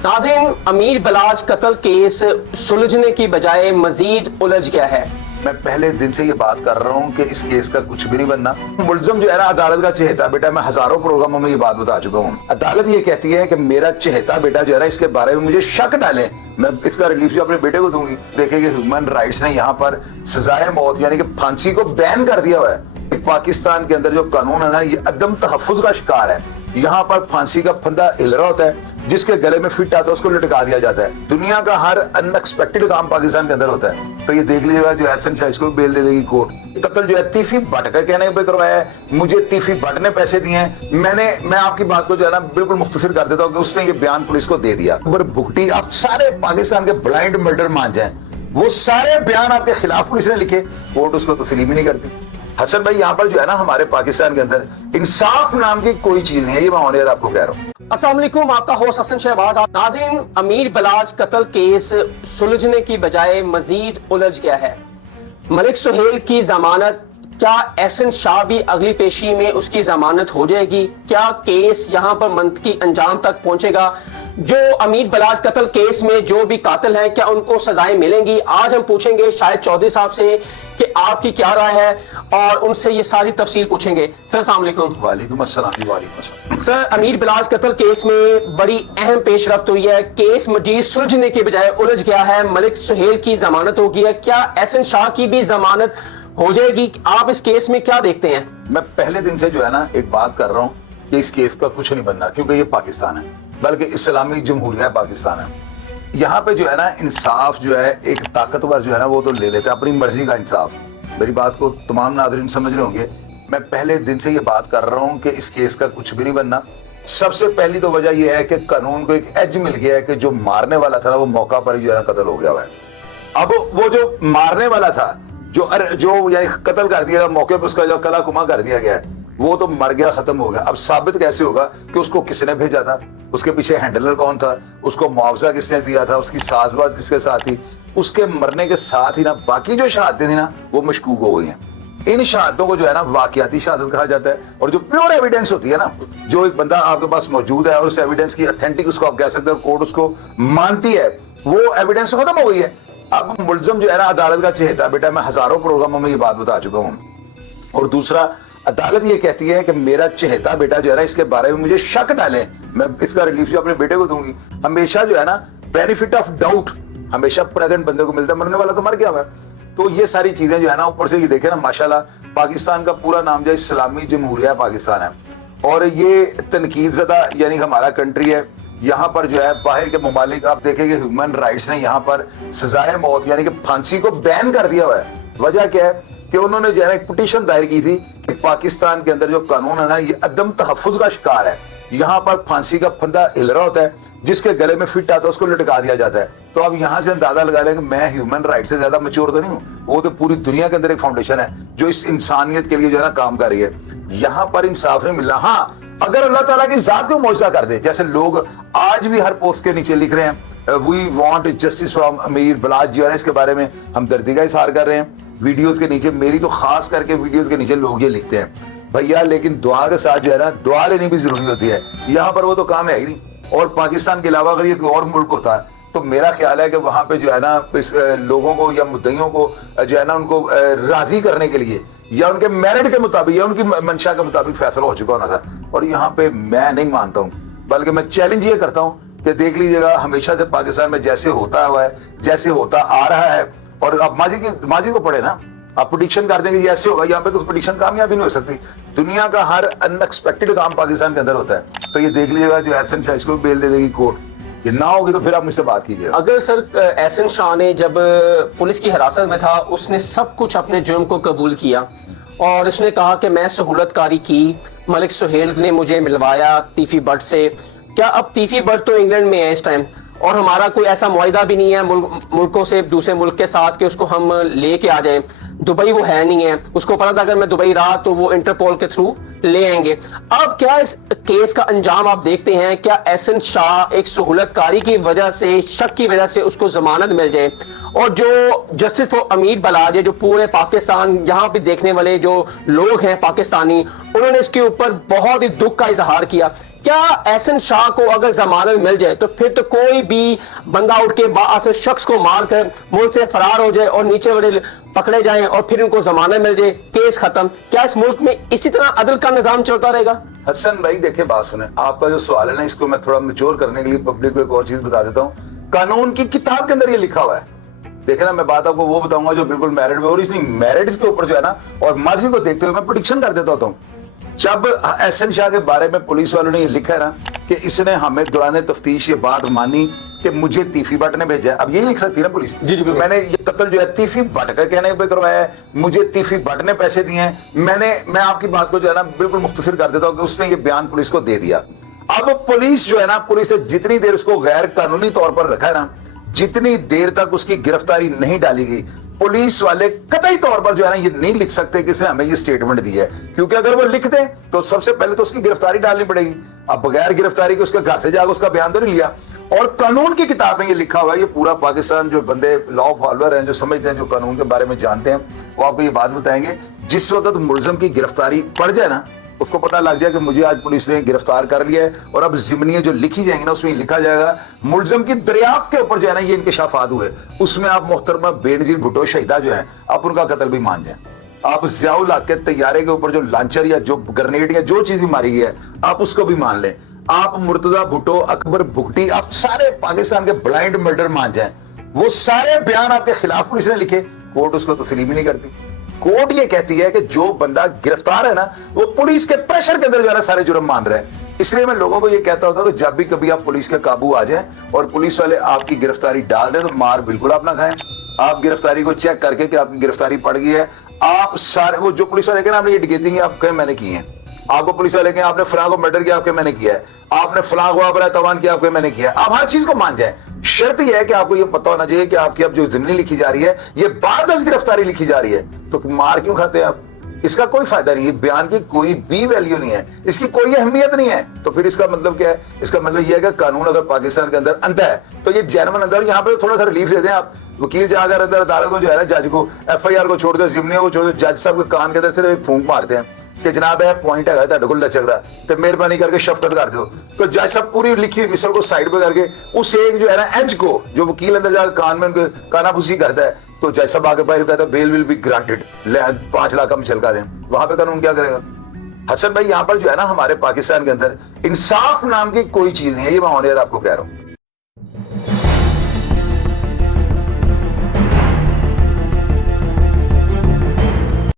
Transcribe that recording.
नाज़रीन, अमीर बलाज कत्ल केस सुलझने की बजाय मजीद उलझ गया है। मैं पहले दिन से ये बात कर रहा हूँ कि इस केस का कुछ भी नहीं बनना। मुलजम जो है ना अदालत का चहेता बेटा, मैं हजारों प्रोग्रामों में ये बात बता चुका हूँ। अदालत ये कहती है कि मेरा चहेता बेटा जो है ना इसके बारे में मुझे शक डाले, मैं इसका रिलीफ जो अपने बेटे को दूंगी। देखें कि ह्यूमन राइट्स ने यहाँ पर सजाए मौत यानी कि फांसी को बैन कर दिया हुआ है। पाकिस्तान के अंदर जो कानून है ना ये अदम तहफ्फुज का शिकार है। यहाँ पर फांसी का फंदा हिल रहा होता है, जिसके गले में फिट आता है उसको लटका दिया जाता है। दुनिया का हर अनएक्सपेक्टेड काम पाकिस्तान के अंदर होता है। तो ये देख लीजिएगा जो एहसन शाह इसको बेल दे देगी कोर्ट। कत्ल जो है तीफी भट्ट का कहने पे करवाया है, मुझे तीफी भट्ट ने पैसे दिए हैं। मैं आपकी बात को जो है ना बिल्कुल मुख्तसर कर देता हूँ कि उसने ये बयान पुलिस को दे दिया। भुगटी आप सारे पाकिस्तान के ब्लाइंड मर्डर मान जाए, वो सारे बयान आपके खिलाफ पुलिस ने लिखे, कोर्ट उसको तस्लीम ही नहीं करती। हसन भाई यहाँ पर जो है ना हमारे पाकिस्तान के अंदर इंसाफ नाम की कोई चीज नहीं है, ये मैं ऑन एयर आपको कह रहा हूँ। अस्सलाम वालेकुम, आपका होस्ट हसन शहबाज। नाज़रीन, अमीर बलाज कत्ल केस सुलझने की बजाय मजीद उलझ गया है। मलिक सुहेल की जमानत, क्या एहसन शाह भी अगली पेशी में उसकी जमानत हो जाएगी? क्या केस यहाँ पर मंतकी अंजाम तक पहुंचेगा? जो अमीर बलाज कत्ल केस में जो भी कातिल हैं, क्या उनको सजाएं मिलेंगी? आज हम पूछेंगे शाहिद चौधरी साहब से कि आपकी क्या राय है, और उनसे ये सारी तफसील पूछेंगे। सर अस्सलाम वालेकुम। वालेकुम अस्सलाम। वालेकुम अस्सलाम। सर, अमीर बलाज कत्ल केस में बड़ी अहम पेशरफ्त हुई है। केस मजीद सुलझने के बजाय उलझ गया है। मलिक सुहेल की जमानत हो गई है, क्या एहसन शाह की भी जमानत हो जाएगी? आप इस केस में क्या देखते हैं? मैं पहले दिन से जो है ना एक बात कर रहा हूँ कि इस केस का कुछ नहीं बनना, क्योंकि ये पाकिस्तान है, बल्कि इस्लामी जमहूरिया पाकिस्तान है। यहाँ पे जो है ना इंसाफ जो है एक ताकतवर जो है ना वो तो ले लेता है अपनी मर्जी का इंसाफ। मेरी बात को तमाम नाज़रीन समझ रहे होंगे। मैं पहले दिन से ये बात कर रहा हूँ कि इस केस का कुछ भी नहीं बनना। सबसे पहली तो वजह यह है कि कानून को एक एज मिल गया है कि जो मारने वाला था ना वो मौका पर ही जो है ना कत्ल हो गया हुआ है। अब वो जो मारने वाला था जो यानी कत्ल कर दिया मौके पर, उसका जो कला कुमा कर दिया गया है, वो तो मर गया, खत्म हो गया। अब साबित कैसे होगा कि उसको किसने भेजा था, उसके पीछे हैंडलर कौन था, उसको मुआवजा किसने दिया था, उसकी साजबाज किसके साथ थी? उसके मरने के साथ ही ना बाकी जो शहादतें थी ना वो मशकूक हो गई हैं। इन शहादतों को जो है ना वाकयाती शहादत कहा जाता है। और जो प्योर एविडेंस होती है ना, जो एक बंदा आपके पास मौजूद है और उस एविडेंस की ऑथेंटिक उसको आप कह सकते हो, कोर्ट उसको मानती है, वो एविडेंस खत्म हो गई है। अब मुलजम जो है ना अदालत का चहेता बेटा, मैं हजारों प्रोग्रामों में ये बात बता चुका हूँ। और दूसरा, अदालत ये कहती है कि मेरा चहेता बेटा जो है ना इसके बारे में मुझे शक डाले, मैं इसका रिलीफ जो अपने बेटे को दूंगी। हमेशा जो है ना बेनिफिट ऑफ डाउट हमेशा प्रेजेंट बंदे को मिलता है, मरने वाला तो मर गया हुआ है। तो ये सारी चीजें जो है ना ऊपर से ये देखे ना, माशाल्लाह पाकिस्तान का पूरा नाम जो इस्लामी जमहूरिया पाकिस्तान है, और ये तनकीद ज़दा यानी हमारा कंट्री है। यहाँ पर जो है बाहर के ममालिक आप देखेंगे ह्यूमन राइट्स ने यहाँ पर सजाए मौत यानी कि फांसी को बैन कर दिया हुआ है। वजह क्या है कि उन्होंने जो है एक पिटीशन दायर की थी कि पाकिस्तान के अंदर जो कानून है ना ये अदम तहफ्फुज का शिकार है। यहाँ पर फांसी का फंदा हिल रहा होता है, जिसके गले में फिट आता है उसको लटका दिया जाता है। तो अब यहाँ से अंदाजा लगा लें कि मैं ह्यूमन राइट से ज्यादा मैच्योर तो नहीं हूँ, वो तो पूरी दुनिया के अंदर एक फाउंडेशन है जो इस इंसानियत के लिए जो है ना काम कर रही है। यहाँ पर इंसाफ नहीं मिलना। हाँ, अगर अल्लाह ताला की जात को मौजूदा कर दे, जैसे लोग आज भी हर पोस्ट के नीचे लिख रहे हैं वी वांट जस्टिस फ्रॉम अमीर बलाज जो है इसके बारे में हम दर्दी का इजहार कर रहे हैं। वीडियोस के नीचे, मेरी तो खास करके वीडियोस के नीचे लोग ये लिखते हैं भैया लेकिन दुआ के साथ जो है ना दुआ लेनी भी जरूरी होती है। यहाँ पर वो तो काम है ही नहीं। और पाकिस्तान के अलावा अगर ये कोई और मुल्क होता है तो मेरा ख्याल है कि वहां पे जो है ना लोगों को या मुद्दइयों को जो है ना उनको राजी करने के लिए या उनके मेरिट के मुताबिक या उनकी मंशा के मुताबिक फैसला हो चुका होना था। और यहाँ पे मैं नहीं मानता हूँ, बल्कि मैं चैलेंज ये करता हूँ कि देख लीजिएगा हमेशा से पाकिस्तान में जैसे होता हुआ है, जैसे होता आ रहा है, और अब माजी को पढ़े ना, आप प्रेडिक्शन कर देंगे ये ऐसे होगा, यहाँ पे तो प्रेडिक्शन कामयाबी नहीं हो सकती। दुनिया का हर अनएक्सपेक्टेड काम पाकिस्तान के अंदर होता है। तो ये देख लीजिएगा जो एहसन शाह इसको बेल दे देगी कोर्ट। ये ना होगी तो फिर आप मुझसे बात कीजिए। अगर सर एहसन शाह ने जब पुलिस की हिरासत में था उसने सब कुछ अपने जुर्म को कबूल किया और उसने कहा कि मैं सहूलतकारी की, मलिक सुहेल ने मुझे मिलवाया तीफी भट्ट से। क्या अब तीफी भट्ट तो इंग्लैंड में है इस टाइम, और हमारा कोई ऐसा मुआहिदा भी नहीं है मुल्कों से, दूसरे मुल्क के साथ कि उसको हम लेके आ जाएं। दुबई वो है नहीं है, उसको पता था अगर मैं दुबई रहा तो वो इंटरपोल के थ्रू ले आएंगे। अब क्या इस केस का अंजाम आप देखते हैं? क्या एहसन शाह एक सहूलतकारी की वजह से, शक की वजह से उसको जमानत मिल जाए, और जो जस्टिस फॉर अमीर बलाज है, जो पूरे पाकिस्तान यहाँ पे देखने वाले जो लोग हैं पाकिस्तानी, उन्होंने इसके ऊपर बहुत ही दुख का इजहार किया। کیا احسن شاہ کو اگر ضمانت مل جائے تو پھر تو کوئی بھی بندہ اٹھ کے باعث شخص کو مار کر ملک سے فرار ہو جائے اور نیچے بڑے پکڑے جائیں اور پھر ان کو ضمانت مل جائے، کیس ختم؟ کیا اس ملک میں اسی طرح عدل کا نظام چلتا رہے گا؟ حسن بھائی دیکھیں بات سنیں، آپ کا جو سوال ہے نا اس کو میں تھوڑا میچور کرنے کے لیے پبلک کو ایک اور چیز بتا دیتا ہوں. قانون کی کتاب کے اندر یہ لکھا ہوا ہے. دیکھیں نا میں بات آپ کو وہ بتاؤں گا جو بالکل میرٹ میں، اور اس نہیں میرٹس کے اوپر جو ہے نا اور ماضی کو دیکھتے ہوئے میں پریڈکشن کر دیتا ہوتا ہوں. جب احسن شاہ کے بارے میں پولیس والوں نے یہ لکھا ہے نا کہ اس نے ہمیں دوران تفتیش یہ بات مانی کہ مجھے تیفی بٹ نے بھیجا ہے. اب یہی لکھ سکتی ہے نا پولیس، میں نے یہ قتل جو ہے تیفی بٹ کا کہنے پہ کروایا ہے، مجھے تیفی بٹ نے پیسے دیے ہیں. میں آپ کی بات کو جو ہے نا بالکل مختصر کر دیتا ہوں کہ اس نے یہ بیان پولیس کو دے دیا. اب پولیس جو ہے نا، پولیس نے جتنی دیر اس کو غیر قانونی طور پر رکھا ہے نا، جتنی دیر تک اس کی گرفتاری نہیں ڈالی گئی، پولیس والے قطعی طور پر جو ہے نا یہ نہیں لکھ سکتے کہ اس نے ہمیں یہ سٹیٹمنٹ دی ہے، کیونکہ اگر وہ لکھ دیں تو سب سے پہلے تو اس کی گرفتاری ڈالنی پڑے گی. اب بغیر گرفتاری کے اس کے گھر سے جا کے اس کا بیان تو نہیں لیا. اور قانون کی کتاب میں یہ لکھا ہوا ہے، یہ پورا پاکستان جو بندے لا فالوور ہیں، جو سمجھتے ہیں، جو قانون کے بارے میں جانتے ہیں، وہ آپ کو یہ بات بتائیں گے. جس وقت ملزم کی گرفتاری پڑ جائے نا، اس کو پتہ لگ جائے کہ مجھے آج پولیس نے گرفتار کر لیا ہے اور اب ضمنیاں جو لکھی جائیں گی نا اس میں لکھا جائے گا ملزم کی دریافت کے اوپر جو ہے نا یہ انکشافات ہوئے، اس میں آپ محترمہ بے نظیر بھٹو شہیدہ جو ہیں آپ ان کا قتل بھی مان جائیں. آپ ضیاء الحق کے طیارے کے اوپر جو لانچر یا جو گرنیڈ یا جو چیز بھی ماری گئی ہے آپ اس کو بھی مان لیں. آپ مرتضی بھٹو، اکبر بگٹی، آپ سارے پاکستان کے بلائنڈ مرڈر مان جائیں. وہ سارے بیان آپ کے خلاف پولیس نے لکھے، کورٹ اس کو تسلیم ہی نہیں کرتی. کورٹ یہ کہتی ہے کہ جو بندہ گرفتار ہے نا وہ پولیس کے پریشر کے اندر جو ہے نا سارے جرم مان رہے ہیں. اس لیے میں لوگوں کو یہ کہتا ہوتا ہوں کہ جب بھی کبھی آپ پولیس کے قابو آ جائیں اور پولیس والے آپ کی گرفتاری ڈال دیں تو مار بالکل آپ نہ کھائیں. آپ گرفتاری کو چیک کر کے کہ آپ کی گرفتاری پڑ گئی ہے، آپ سارے وہ جو پولیس والے کہیں آپ نے یہ ڈکیتی کی آپ کہیں میں نے کی ہیں، آپ کو پولیس والے کہیں آپ نے فلاں کو مرڈر کیا آپ کہیں میں نے کیا ہے، آپ نے فلاں کو برائے تاوان کیا آپ کہیں میں نے کیا ہے. آپ ہر چیز کو مان جائیں. شرط یہ ہے کہ آپ کو یہ پتہ ہونا چاہیے کہ آپ کی اب جو ضمنی لکھی جا رہی ہے یہ بعد از گرفتاری لکھی جا رہی ہے. تو مار کیوں کھاتے ہیں آپ؟ اس کا کوئی فائدہ نہیں ہے، بیان کی کوئی بھی ویلیو نہیں ہے، اس کی کوئی اہمیت نہیں ہے. تو پھر اس کا مطلب کیا ہے؟ اس کا مطلب یہ ہے کہ قانون اگر پاکستان کے اندر اندھا ہے تو یہ جینون اندر، یہاں پہ تھوڑا سا ریلیف دے دیں آپ. وکیل جا کر اندر عدالت کو جو ہے نا جج کو ایف آئی آر کو چھوڑ دیں، ضمنیوں کو چھوڑ دیں، جج صاحب کے کان کے اندر صرف پھونک مارتے ہیں کہ جناب ہے پوائنٹ ہے تہاڈے کول لچکدا تے مہربانی کر کے شفقت کر دو. تو جج صاحب پوری لکھی ہوئی مثل کو سائڈ پہ کر کے اس ایک جو ہے نا ایج کو جو وکیل اندر جا کے کان میں ان کے کانا پھوسی کرتا ہے تو جج صاحب آگے باہر کہتا ہے بیل ول بی گرانٹڈ، 5 لاکھ ہم چھلکا دیں. وہاں پہ قانون کیا کرے گا؟ حسن بھائی یہاں پر جو ہے نا ہمارے پاکستان کے اندر انصاف نام کی کوئی چیز نہیں ہے، یہ میں آن ایئر آپ کو کہہ رہا ہوں.